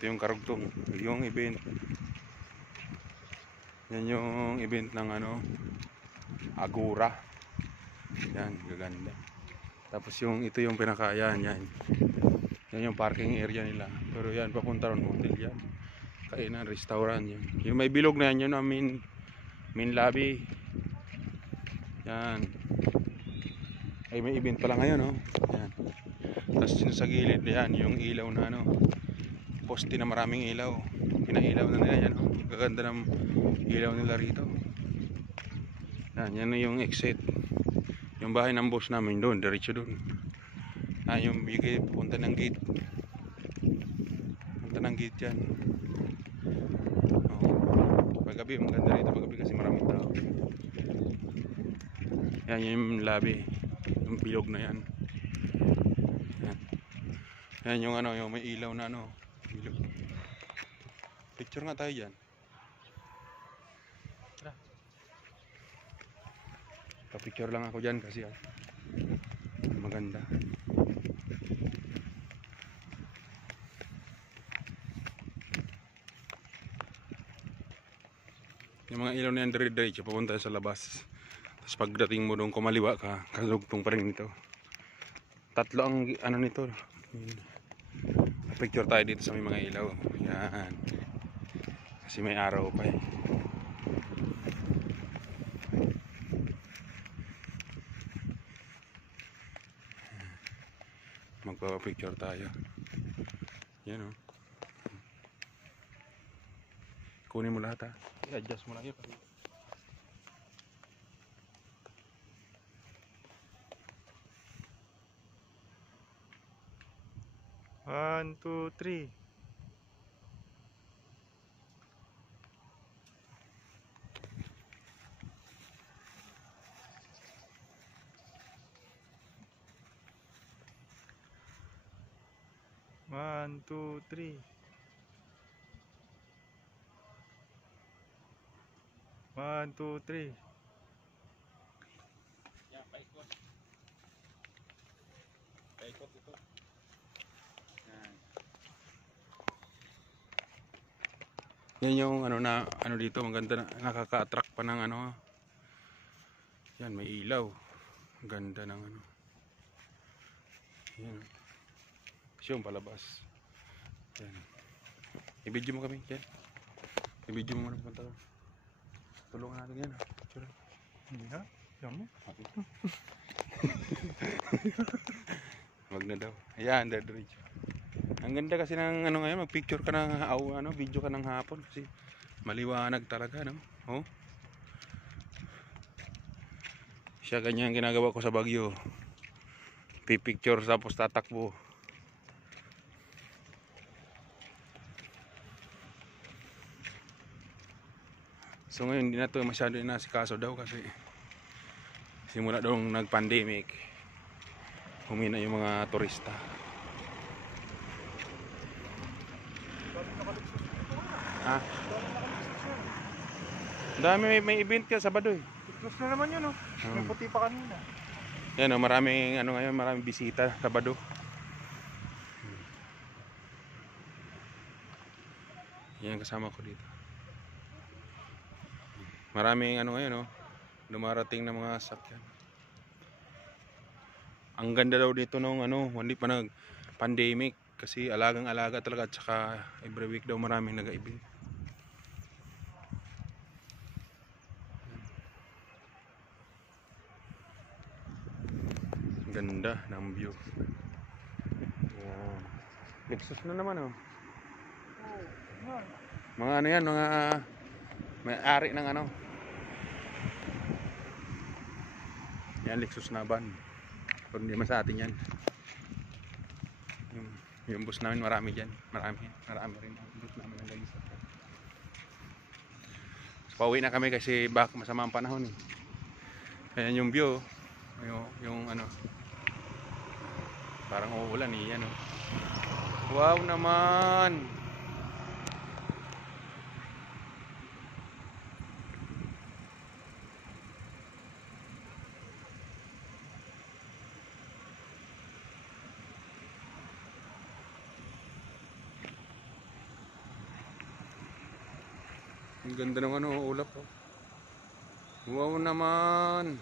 Ito yung karugtong, yung event. Yan yung event ng ano, Agora. Yan, gaganda. Tapos yung ito yung pinaka yan. Yan yung parking area nila. Pero yan, papunta ron hotel yan. Kainan, restaurant yan. Yung may bilog na yan, yun ang main lobby. Yan. Ay, may event pala ngayon, oh. Yan. Tapos yun sa gilid, yan, yung ilaw na ano, poste na maraming ilaw. Pinailaw na nila yan, oh. Gaganda ng ilaw nila rito. Yan yung exit. Yung bahay ng boss namin doon, diretso doon. Yung bigay, punta ng gate. Punta ng gate yan. Paggabi, maganda rito paggabi kasi maraming tao. Yan yung lobby. Yung bilog na yan. Yan yung ano, yung may ilaw na ano, bilog. Picture nga tayo dyan. Tara. Pa-picture lang ako dyan kasi maganda. Yung mga ilaw na yan dire-diretso papunta sa labas. Tapos pagdating mo doon kumaliwa ka, kalugtong pa rin ito. Tatlo ang ano nito. Picture tayo dito sa may mga ilaw. Yan. Kasi may araw pa eh. Magpapapicture tayo. Yan o. Kunin mo lahat ha. I-adjust mo lang yun. 1, 2, 3. One, two, three. 1, 2, 3. Yan, paikot. Paikot ito. Yan yung ano na ano dito, maganda na, nakaka-attract pa ng ano. Yan, may ilaw. Ganda ng ano. Yan. Kasi yung palabas. Yan. I-video mo kami, yan. I-video mo muna punta. Tulungan natin yan. Picture. Hindi ha? Yan mo. Wag na daw. Ayan, diretso. Ang ganda kasi ng ano ngayon, mag-picture ka ng video ka ng hapon kasi maliwanag talaga, no? Oh. Siya ganyan ginagawa ko sa Baguio. Pipicture tapos tatakbo. So ngayon hindi na to masyado inasikaso daw kasi simula daw nag-pandemic. Humina yung mga turista. Dami may event ka Sabado eh. Close na naman yun, oh. May puti pa kanina. Yan oh, maraming ano ngayon, maraming bisita Sabado. Yan kasama ko dito. Maraming ano ngayon, oh. Dumarating na mga sakyan. Ang ganda daw dito nung ano, hindi pa nag-pandemic kasi alagang-alaga talaga at saka every week daw maraming nag-event. Ganda ng view. Yan. Lexus na naman oh. Mga ano yan, mga may-ari ng ano. Yan, Lexus na van. Pero hindi naman sa atin yan. Yung bus namin marami dyan. Marami rin. Yung bus namin ang galis. So, pauwi na kami kasi baka masama ang panahon eh. Ayan yung view. Yung ano. Parang uulan eh. Yan, oh. Wow naman. Ang ganda ng ano, ulap oh. Wow naman.